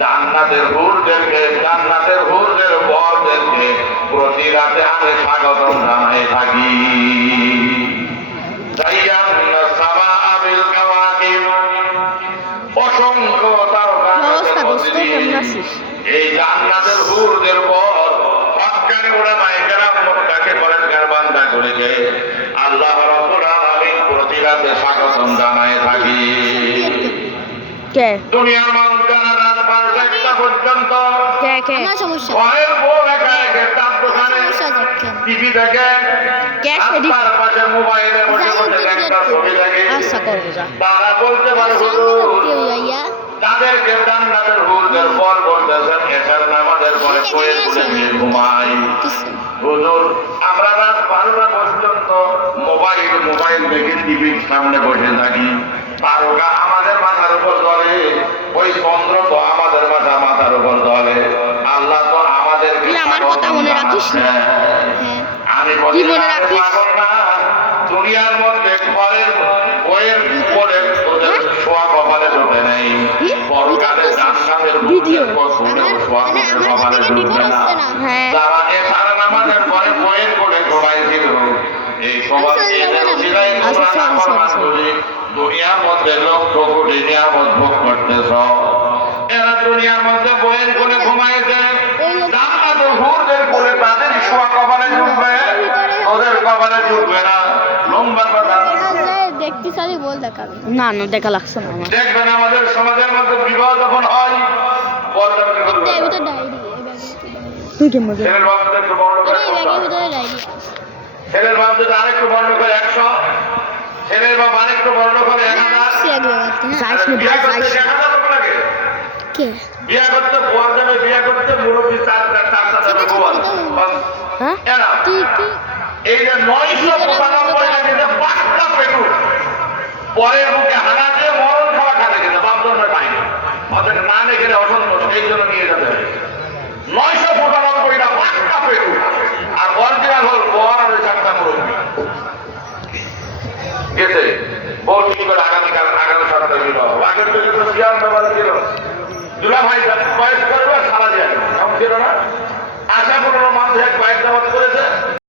জান্নাতের হুরদের বরদেরকে প্রতি রাতে আমি স্বাগতম জানাই থাকি। অসংখ্য এই জান্নাতের হুরদের বর হক্কানি উলামায়ে কেরাম মুত্তাকি পরেজগার বান্দা গুলিকে আল্লাহ রাব্বুল আলামিন প্রতি রাতে স্বাগতম জানাই থাকি। দুনিয়ার মানুষ যারা রাত 12টা পর্যন্ত ঘরের বউ একা একা তার দোকানে টিভি দেখে, তার পাশে মোবাইলে বসে বসে একটা ছবি দেখে, তারা বলতে পারে হুজুর তাদেরকে জান্নাতের হুরদের বর বলতেছেন এশার নামাজের পরে কোয়েল তুলে নিয়ে ঘুমাই। হুজুর আমরা রাত 12টা পর্যন্ত মোবাইল দেখে টিভির সামনে বসে থাকি, তারকা আমাদের মাথার উপর ধরে, ওই চন্দ্র তো আমাদের মাথার উপর ধরে, আল্লাহ তো আমাদেরকে আমার কথা মনে রাখিস না। আমি বলি না দুনিয়ার মধ্যে ঘরের বইয়ের পরে ওদের শোয়া কপালে ঢোকে নেই, পরকালে জান্নাতের ভিডিও শোয়া কপালে ঢুকবে না। যারা এশার নামাজের পরে বইয়ের করে ঘুমাইছিল এই সবার দুনিয়ার মধ্যে লক্ষ কোটি নিয়ামত ভোগ করতেছ, এরা দুনিয়ার মধ্যে বইয়ের করে ঘুমাইছে, জান্নাতের হুরদের করে তাদের শোয়া কপালে ঢুকবে, ওদের কপালে ঢুকবে না। লম্বা কথা না দেখা লাগছে না। দেখবেন আমাদের সমাজের মধ্যে বিবাহ যখন হয় ছেলের বাপ একটু বড় করে, ছেলের বাপ যদি আরেকটু বড় করে 100, ছেলের বাপ আরেকটু বড় করে 1000, বিয়া করতে বর যাবে, বিয়া করতে মুরব্বী চার চারটা বউ, এই যে 900